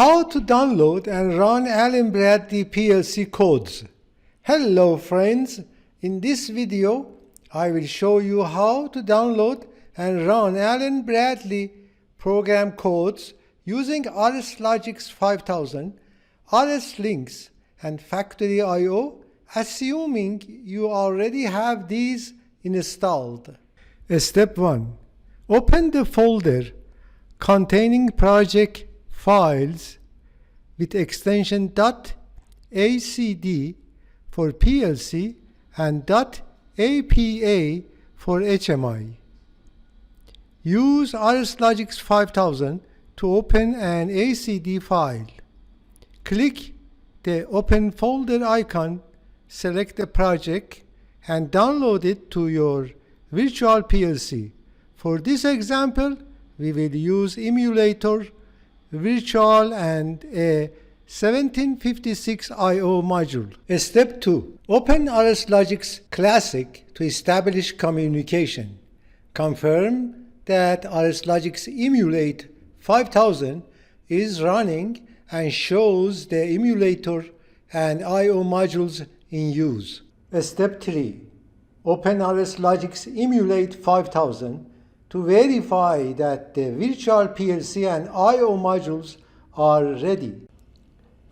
How to download and run Allen Bradley PLC codes. Hello friends, in this video I will show you how to download and run Allen Bradley program codes using RSLogix 5000, RSLinks and Factory IO, assuming you already have these installed. Step 1. Open the folder containing project files with extension .acd for PLC and .apa for HMI. Use RSLogix 5000 to open an ACD file. Click the Open Folder icon, select the project, and download it to your virtual PLC. For this example, we will use emulator, virtual, and a 1756 I/O module. Step 2. Open RSLogix Classic to establish communication. Confirm that RSLogix Emulate 5000 is running and shows the emulator and I/O modules in use. Step 3. Open RSLogix Emulate 5000 to verify that the virtual PLC and I/O modules are ready.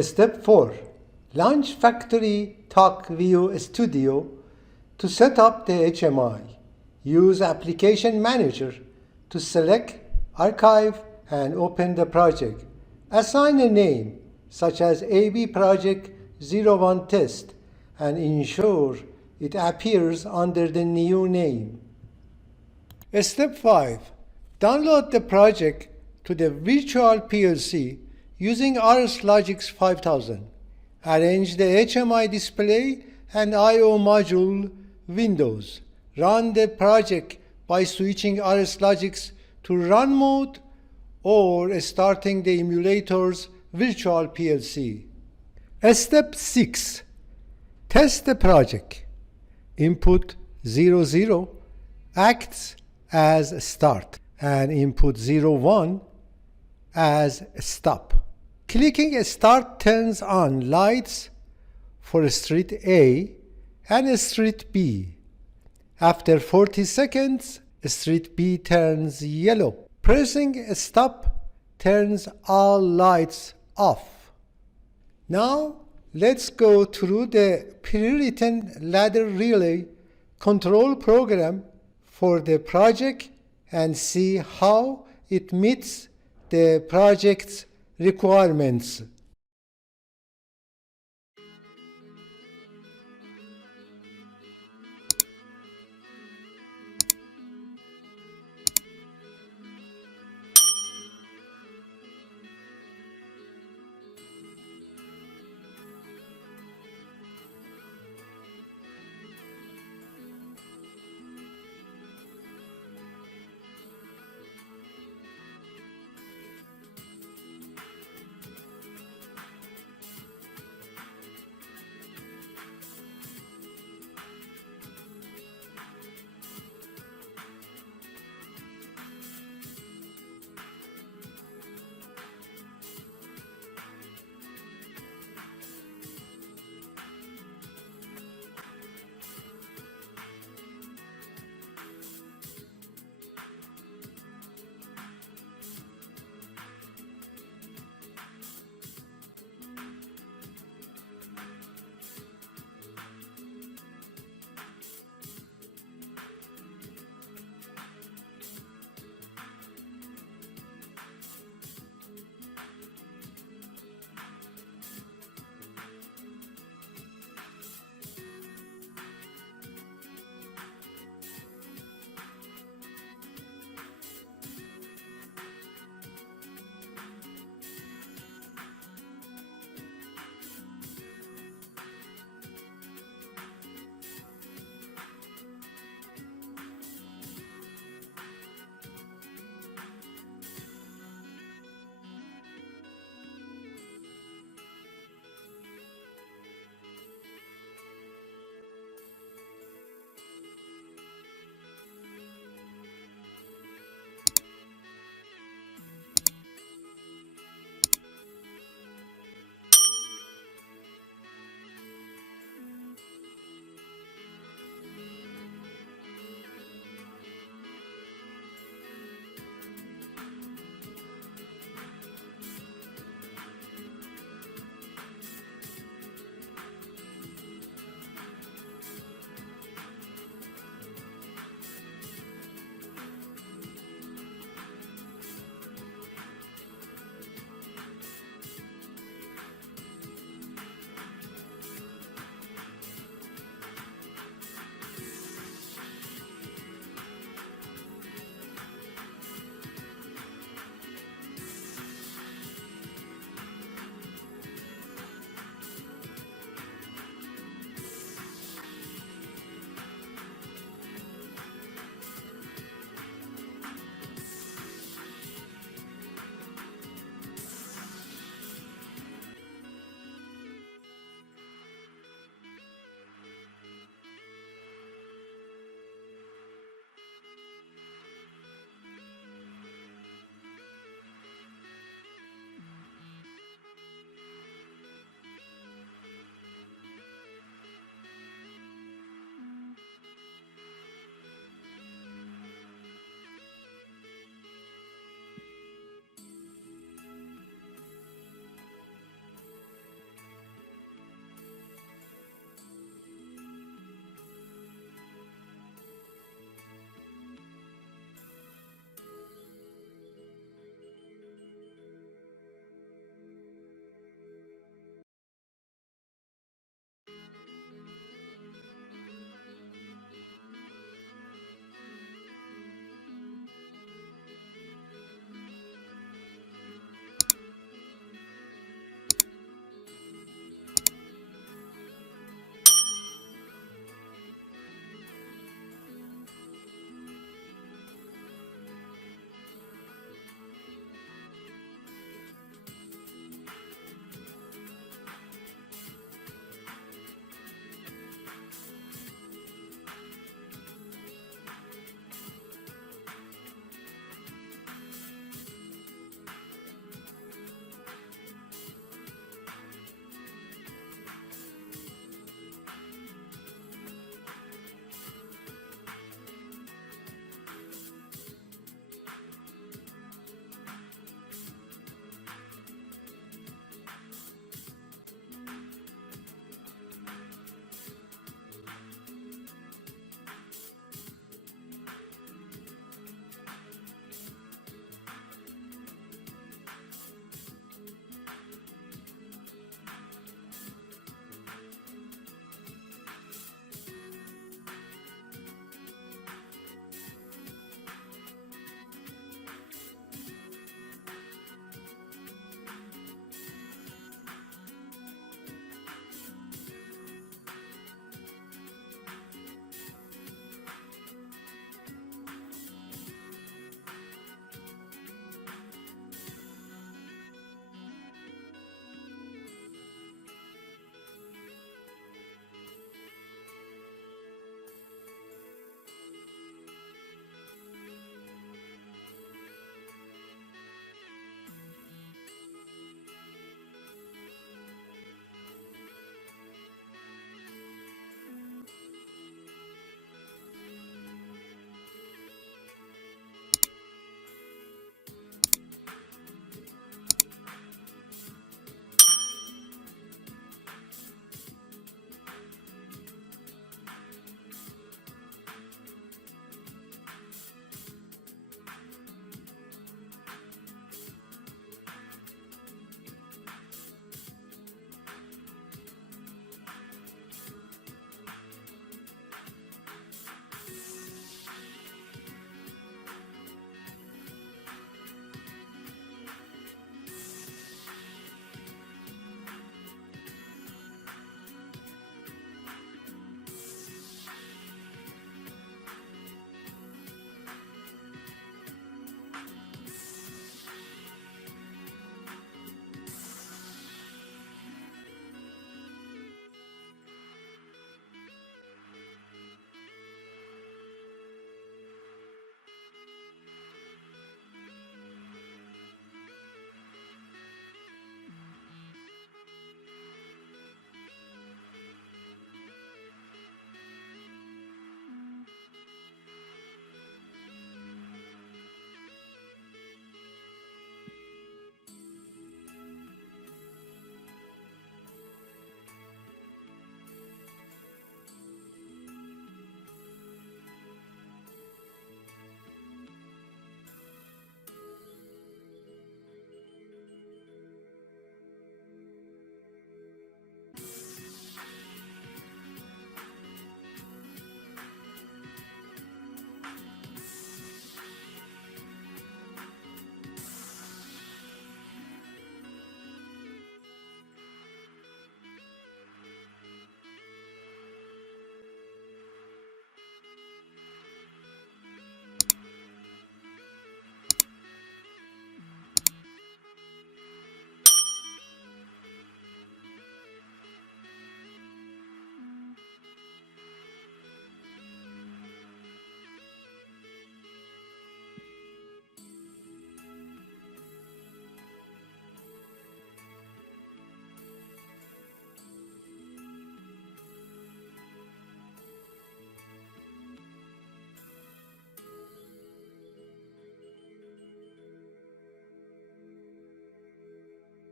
Step 4. Launch Factory TalkView Studio to set up the HMI. Use Application Manager to select, archive, and open the project. Assign a name, such as AB Project 01 Test, and ensure it appears under the new name. Step 5. Download the project to the virtual PLC using RSLogix 5000. Arrange the HMI display and I/O module windows. Run the project by switching RSLogix to run mode or starting the emulator's virtual PLC. Step 6. Test the project. Input 00 acts as start and input 01 as stop. Clicking start turns on lights for street A and street B. After 40 seconds, street B turns yellow. Pressing stop turns all lights off. Now let's go through the pre-written ladder relay control program for the project and see how it meets the project's requirements.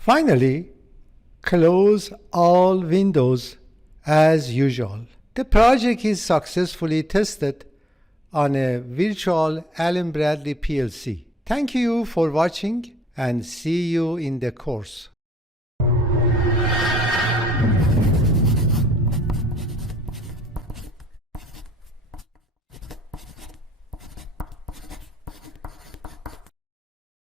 Finally, close all windows as usual. The project is successfully tested on a virtual Allen Bradley PLC. Thank you for watching and see you in the course.